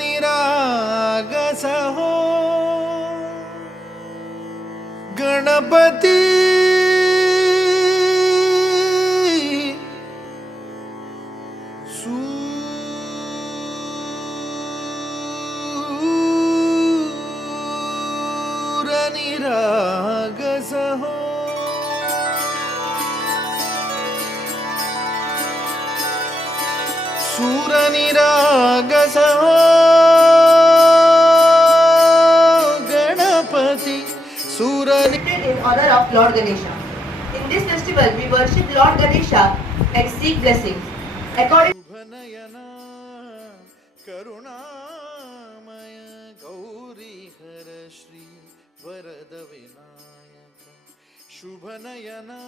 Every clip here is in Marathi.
निरागस हो गणपती सूर निरागस हो सूर निरागस हो गणपति सूर in honor of Lord Ganesha. In this festival, we worship Lord Ganesha and seek blessings. According शुभनयना करुणामय गौरी हर श्री वरद विनायक शुभनयना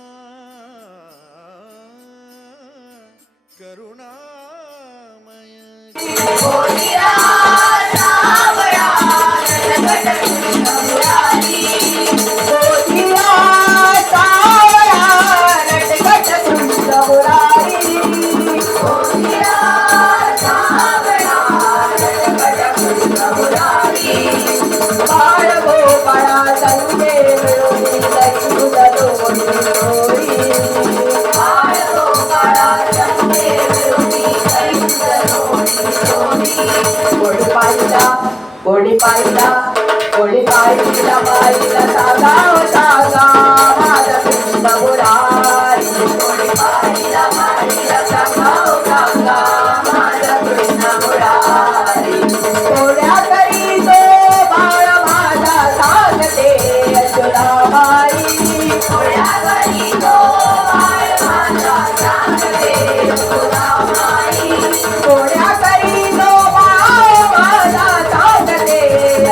करुणामय कोणी पाहिला सांगा माझा कृष्ण मुरारी कोणी पाहिला सांगा माझा कृष्ण मुरारी कोण्या तरी तो बाळ माझा सांगते यशोदाबाई कोण्या तरी तो बाळ माझा सांगते यशोदाबाई कोण्या तरी तो बाळ माझा सांगते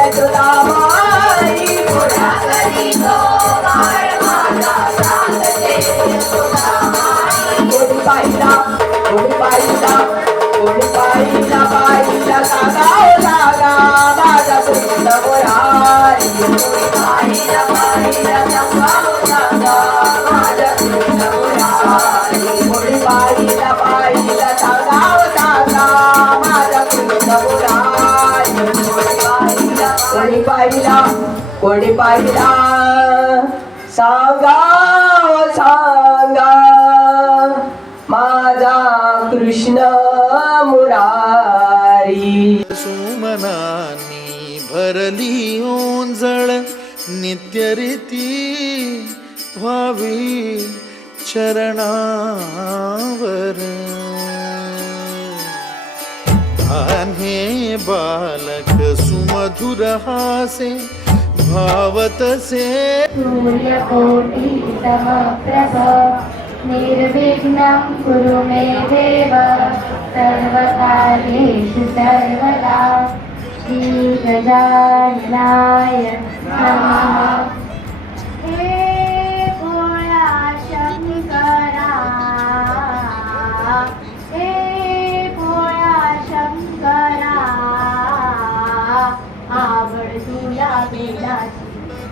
यशोदाबाई कोण्या तरी तो बाळ माझा सांगते यशोदाबाई कोणी पाहिला सांगा माझा कृष्ण मुरारी कोणी पाहिला सांगा माझा कृष्ण मुरारी कोणी पाहिला सांगा माझा कृष्ण मुरारी कोणी पाहिला सांगा माझा कृष्ण मुरारी सुमनानी भरली ओंजळ नित्य रीती व्हावी चरणावर हे बालक सुमधुर हासे भावतसे सूर्यकोटि समप्रभ निर्विघ्नं कुरु मे देव सर्वकार्येषु सर्वदा श्रीगजाननाय नमः हे भोळा शंकरा हे भोळा शंकरा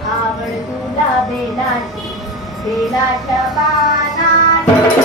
आवड तुला बेलाची बेलाच्या बाणाने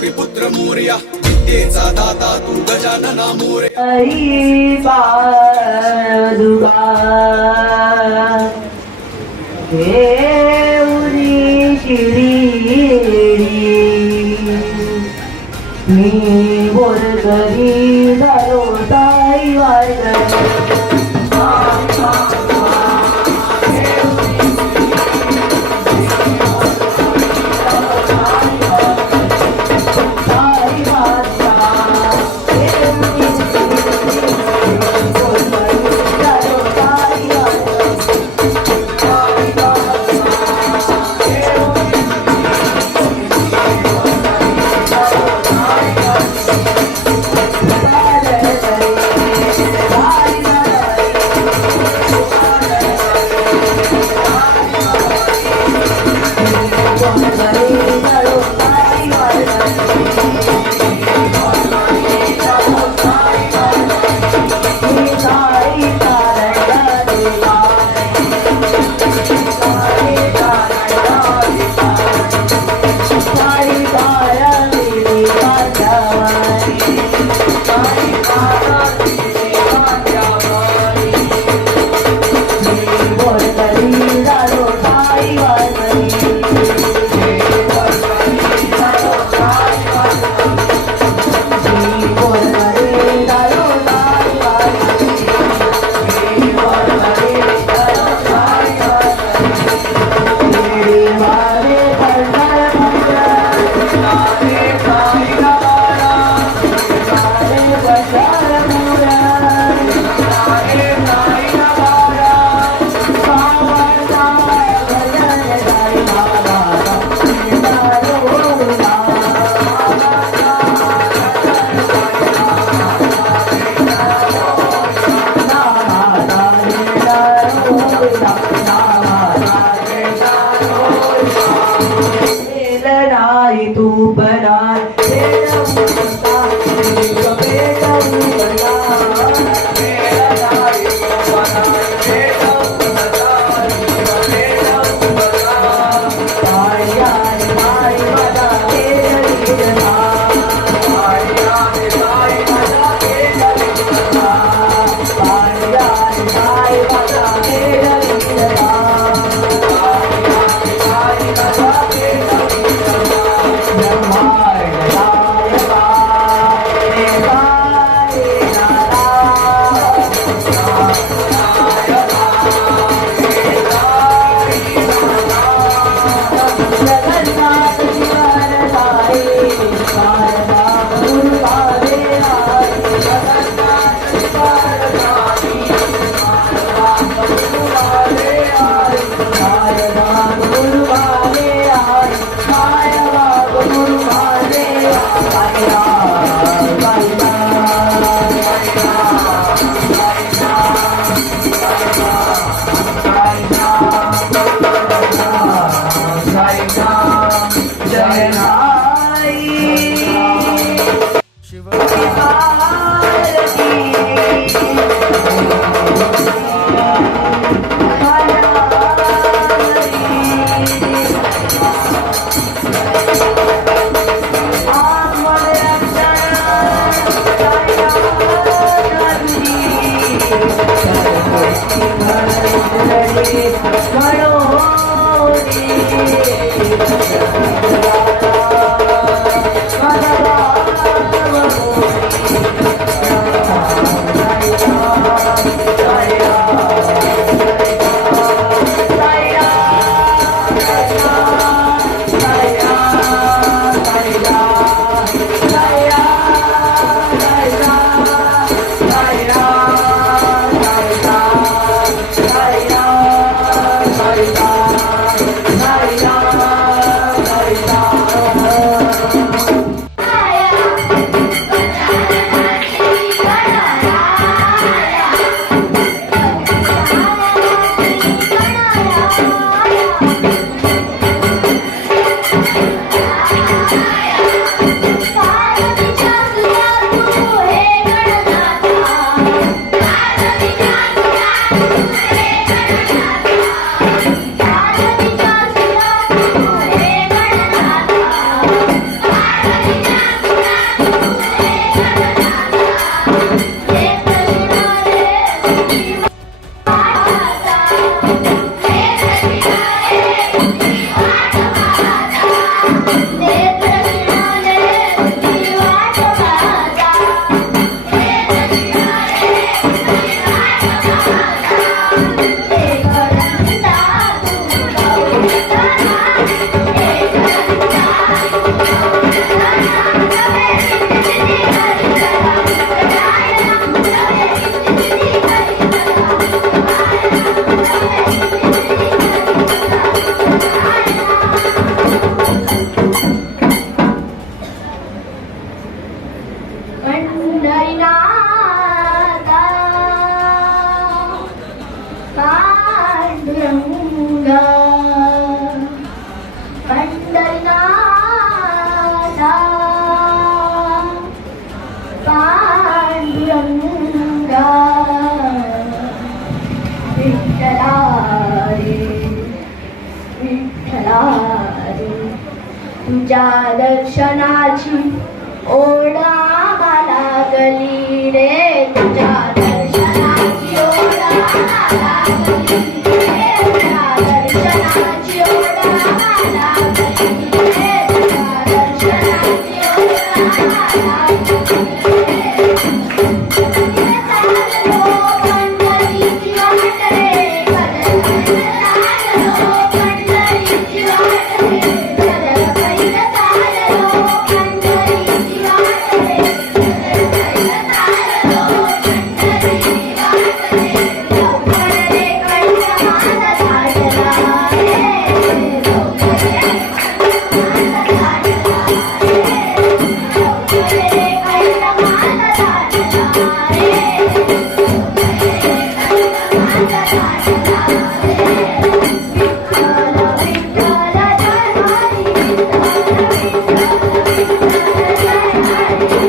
गौरीपुत्र मोरया विद्येचा दाता तू गजानना मोरया आई पादुका देऊनी शिरी मी बोलकरी झालो ताई तू बनाय तुझ्या दर्शनाची ओढ आम्हाला लागली रे, तुझ्या दर्शनाची ओढ आम्हाला लागली रे, तुझ्या दर्शनाची ओढ आम्हाला लागली रे, तुझ्या दर्शनाची ओढ आम्हाला लागली रे. चाललो पंढरीची वाट रे, चाललो पंढरीची वाट रे, चाललो पंढरीची वाट रे, चाललो पंढरीची वाट रे. लवकर रे कैला माझा झाडला रे, लवकर रे माझा झाडला रे, लवकर रे कैला माझा झाडला रे, माझा झाडला रे.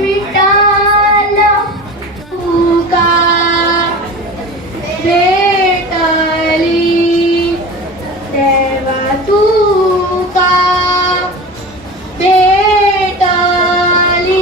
विठ्ठल विठ्ठल जय हरी, भेटली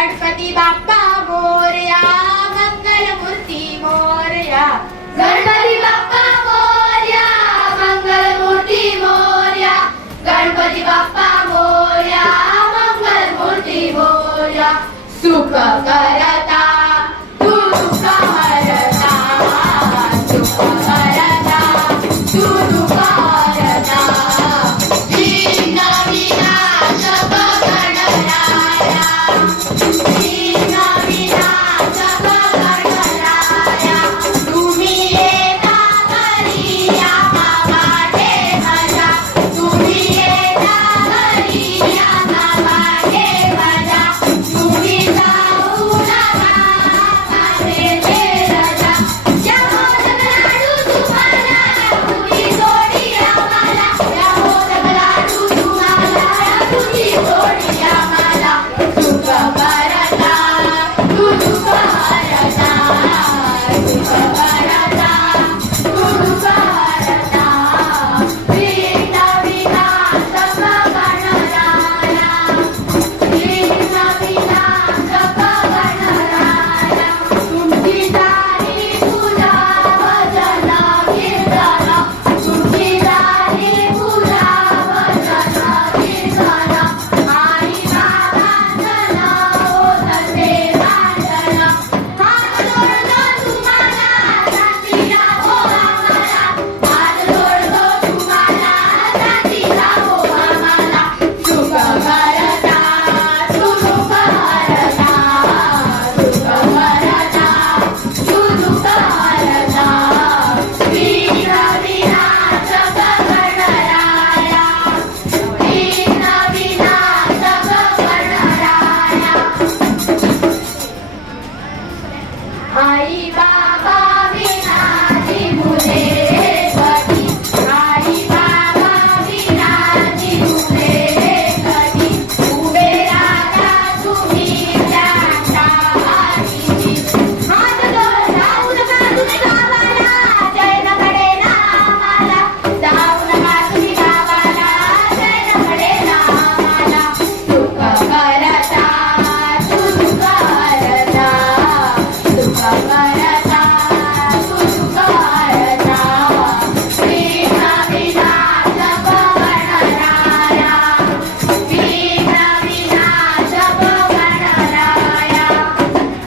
गणपती बाप्पा मोरया मंगलमूर्ती मोरया गणपती बाप्पा मोरया मंगलमूर्ती मोरया गणपती बाप्पा मोरया मंगलमूर्ती मोरया सुख करता तू दुःख हरता सुख करता तू दुःख हरता विघ्न विनाशक गणराया विघ्न विनाशक गणराया तुम्ही येता घरी आम्हा वाटे मजा तुम्ही येता घरी आम्हा वाटे मजा तुम्ही जाऊ नका काढेचे रजा या मोदक लाडू तुम्हाला तुझी जोडी आम्हाला या मोदक लाडू तुम्हाला तुझी जोडी आम्हाला सुख करता तू दुःख हरता सुख करता तू दुःख हरता विघ्न विनाशक गणराया विघ्न विनाशक गणराया तुमची दारी पूजा भजन कीर्तन तुमची दारी पूजा भजन कीर्तन आई बाबांचं ओझरते भांडण हात जोडतो तुम्हाला शांती लाभो आम्हाला हात जोडतो तुम्हाला शांती लाभो आम्हाला सुख करता तू दुःख हरता सुख करता तू दुःख हरता विघ्न विनाशक गणराया विघ्न विनाशक गणराया आई बाबा विनाची मुले कधी आई बाबा विनाची मुले कधी उभे राहा तुम्ही त्यांच्या हाती हात जोड जाऊ नका तुम्ही गावाला जैनकडे ना आम्हाला जाऊ नका तुम्ही गावाला जैनकडे ना आम्हाला सुख करता तू दुःख हरता सुख करता तू दुःख हरता विघ्न विनाशक गणराया विघ्न विनाशक गणराया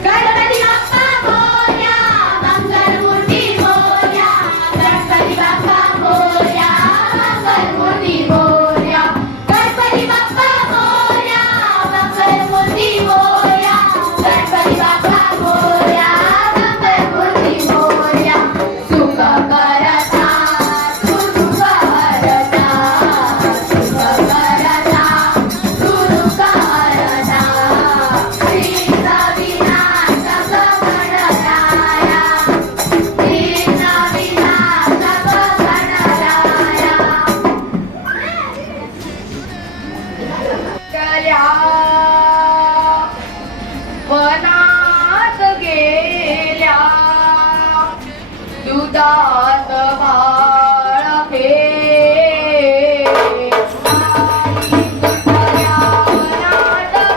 गणपती बाप्पा मोरया मंगलमूर्ती मोरया गणपती बाप्पा मोरया मंगलमूर्ती मोरया गणपती बाप्पा मोरया मंगलमूर्ती मोरया गणपती बाप्पा मोरया मंगलमूर्ती मोरया सुख करता तू दुःख हरता सुख करता तू दुःख हरता विघ्न विनाशक गणराया विघ्न विनाशक गणराया चल्या वनात गेल्या दुधात भाळ वनात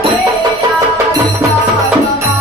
गेल्या दुधात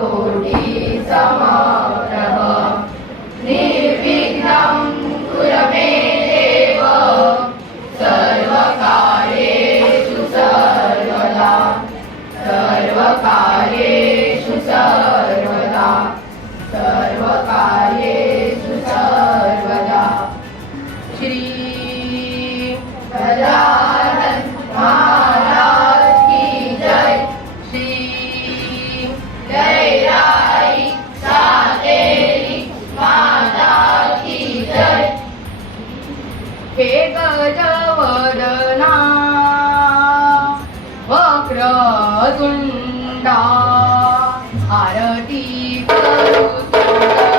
कोटि समारः निर्विघ्नं कुरु मे देव सर्वकार्येषु सर्वदा सर्वकार्येषु सर्वदा सर्वकार्येषु सर्वदा श्री गजानन महाराज की जय श्री जय राई सातेरी माता की जय हे गजवदना वक्रतुंडा आरती करू तुझ्या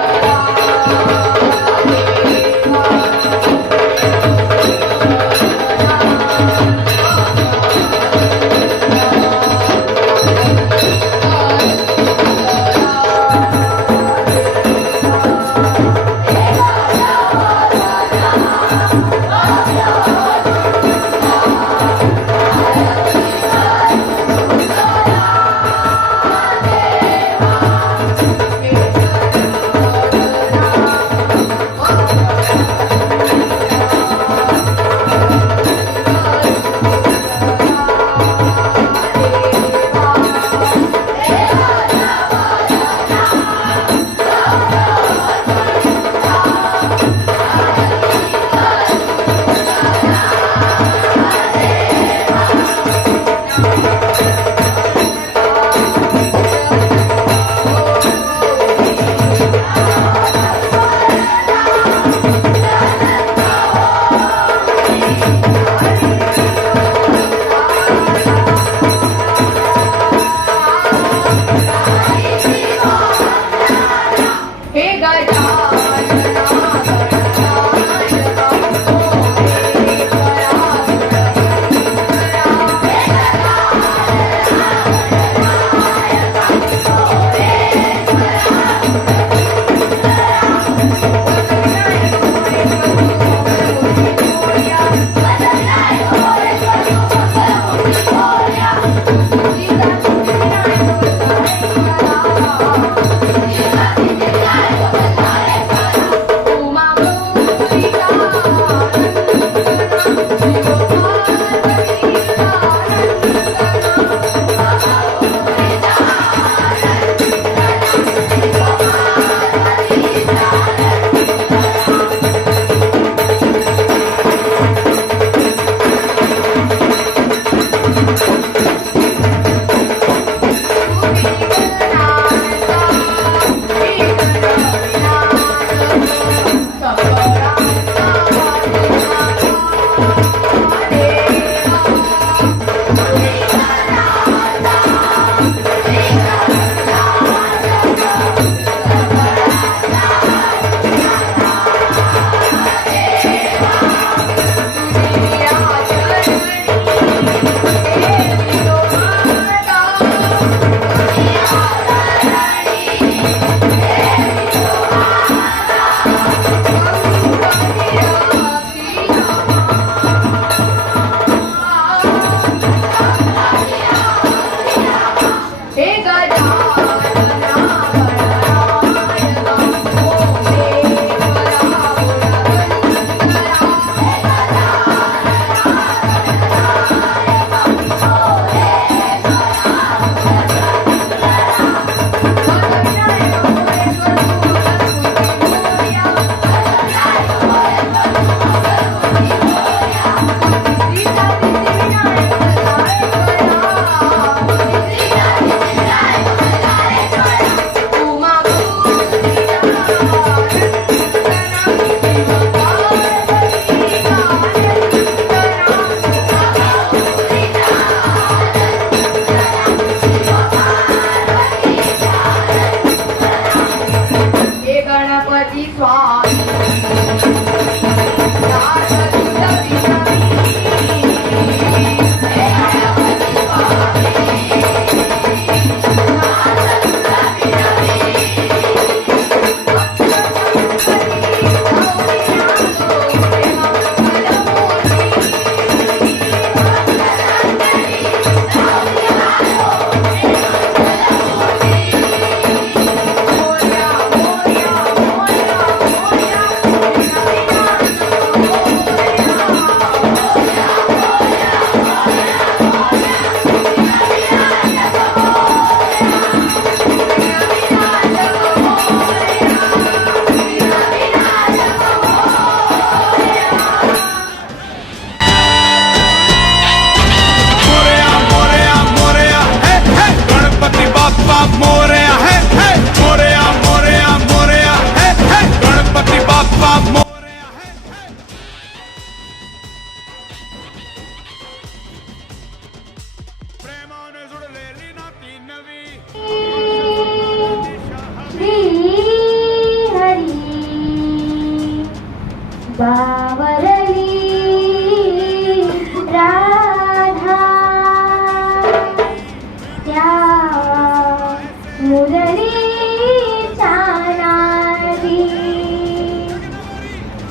मुरलीच्या नादी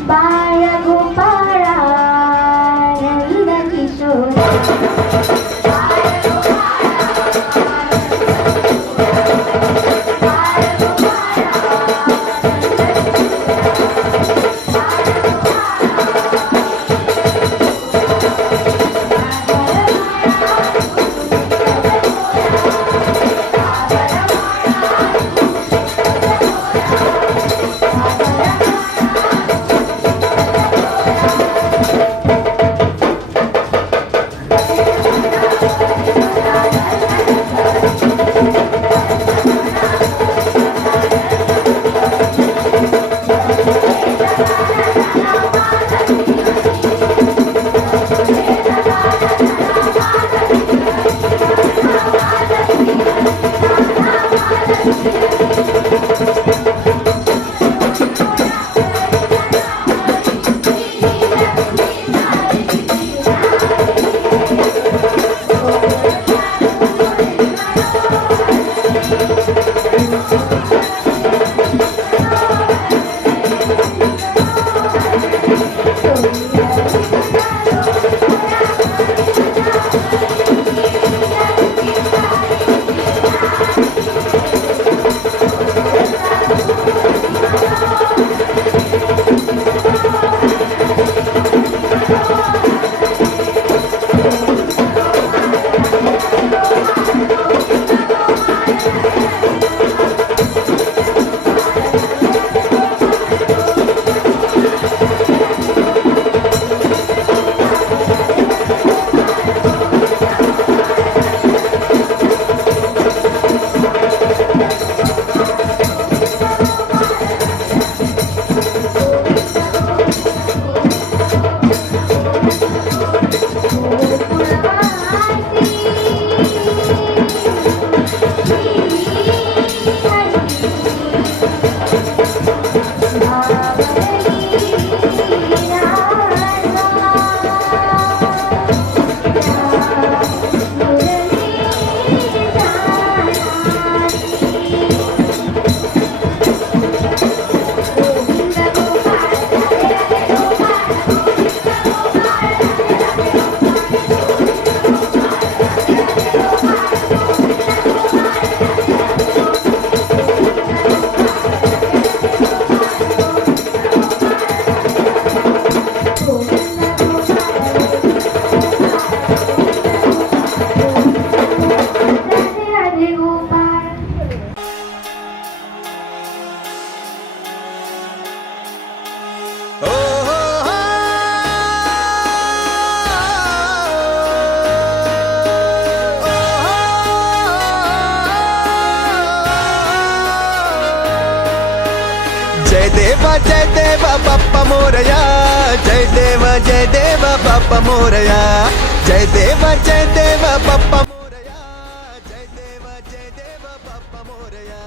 बाळ गोपाळा नंद किशोर जय देव बाप्पा मोरया, जय देव बाप्पा मोरया, जय देव बाप्पा मोरया, जय देव बाप्पा मोरया.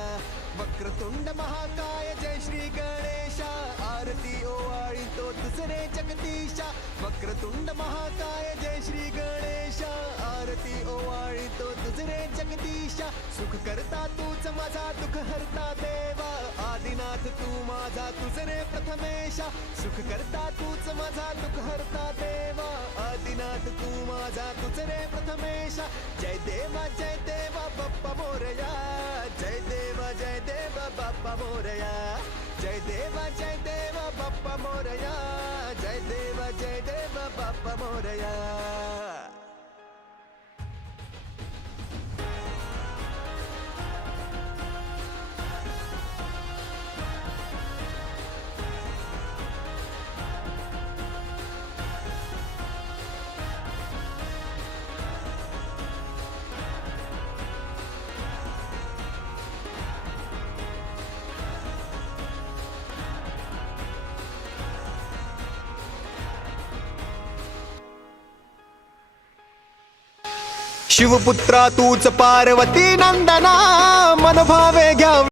वक्रतुंड महाकाय जय श्री गणेशा, आरती ओवाळी तो तुझरे जगदीशा. वक्रतुंड महाकाय जय श्री गणेशा, आरती ओवाळी तो तुझरे जगदीशा. सुख करता तूच माझा दुःख हरता देवा, आदिनाथ तू माझा तुझरे प्रथमेशा. सुख करता तूच माझा दुःख हरता देवा, आदिनाथ तू माझा तुझरे प्रथमेशा. जय देवा बाप्पा मोरया, जय देव बाप्पा मोरया, जय देव बाप्पा मोरया, जय देव बाप्पा मोरया. शिवपुत्रा तूच पार्वती नंदना, मनभावे घ्या